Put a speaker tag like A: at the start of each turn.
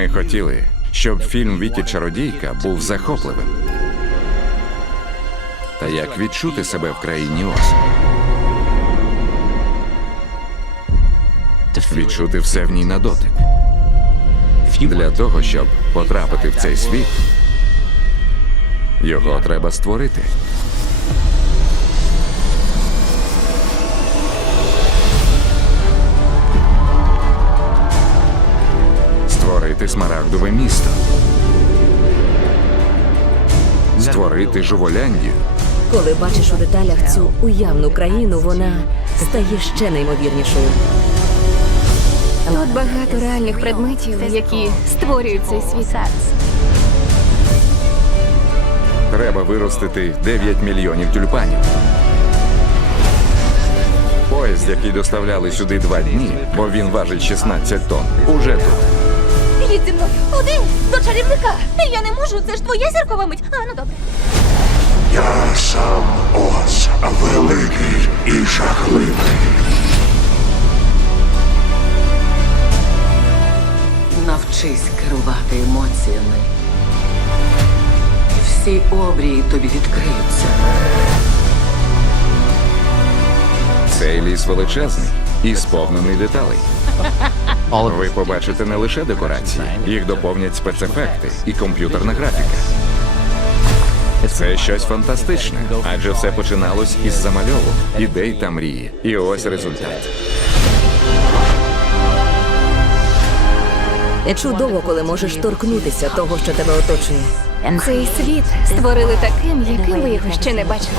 A: Ми хотіли, щоб фільм Вікі Чародійка був захопливим. Та як відчути себе в країні Оз? Відчути все в ній на дотик. Для того, щоб потрапити в цей світ, його треба створити. Створити смарагдове місто. Створити Жуволяндію.
B: Коли бачиш у деталях цю уявну країну, вона стає ще неймовірнішою.
C: Тут багато реальних предметів, які створюють цей світ.
A: Треба виростити 9 мільйонів тюльпанів. Поїзд, який доставляли сюди два дні, бо він важить 16 тонн, уже тут.
C: Куди? До чарівника. Я не можу, це ж твоя зіркова мить. А, ну добре.
D: Я сам Оз, великий і жахливий.
E: Навчись керувати емоціями. Всі обрії тобі відкриються.
A: Цей ліс величезний і сповнений деталей. Ви побачите не лише декорації, їх доповнять спецефекти і комп'ютерна графіка. Це щось фантастичне, адже все починалось із замальовок, ідей та мрії. І ось результат.
B: Чудово, коли можеш торкнутися того, що тебе оточує.
C: Цей світ створили таким, яким ви його ще не бачили.